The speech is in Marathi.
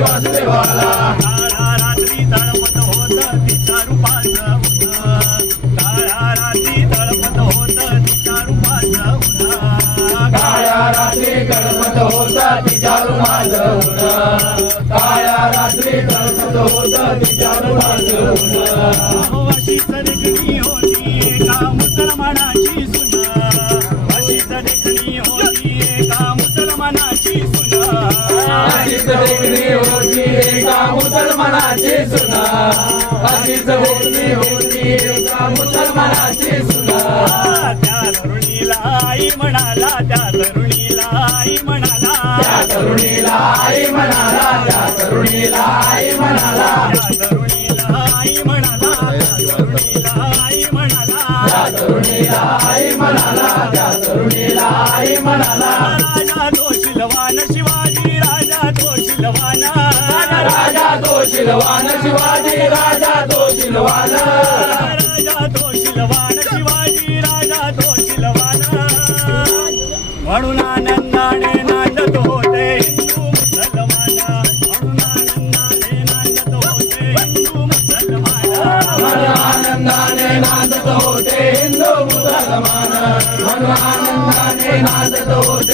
वासुदेवाला काळ्या रात्री तळपत होत तिच्या रूपाचं ऊन काळ्या रात्री तळपत होत तिच्या रूपाचं ऊन काळ्या रात्री गणपत होता तिच्या रुमाचं ऊन काळ्या रात्री गणपत होता तिच्या रुमाचं ऊन अशीच देखणी होती एका मुसलमानाची सुन अशीच देखणी होती एका मुसलमानाची सुन अशीच देखणी होती एका मुसलमानाची सुन अशीच देखणी होती एका मुसलमानाची सुन त्या तरुणीला आई म्हणाला त्या तरुणीला आई म्हणाला त्या तरुणीला आई म्हणाला त्या तरुणीला आई म्हणाला त्या तरुणीला आई म्हणाला त्या तरुणीला आई म्हणाला त्या तरुणीला आई म्हणाला त्या तरुणीला आई म्हणाला राजा तो शिलवान शिवाजी राजा तो शिलवान राजा तो शिलवान शिवाजी राजा तो शिलवान राजा तो शिलवान शिवाजी राजा तो शिलवान म्हणून आनंदाने नांदत होते हिंदू मुसलमान म्हणून आनंदाने नांदत होते हिंदू मुसलमान आनंदाने नांदत होते हिंदू मुसलमान म्हणून आनंदाने नांदत होते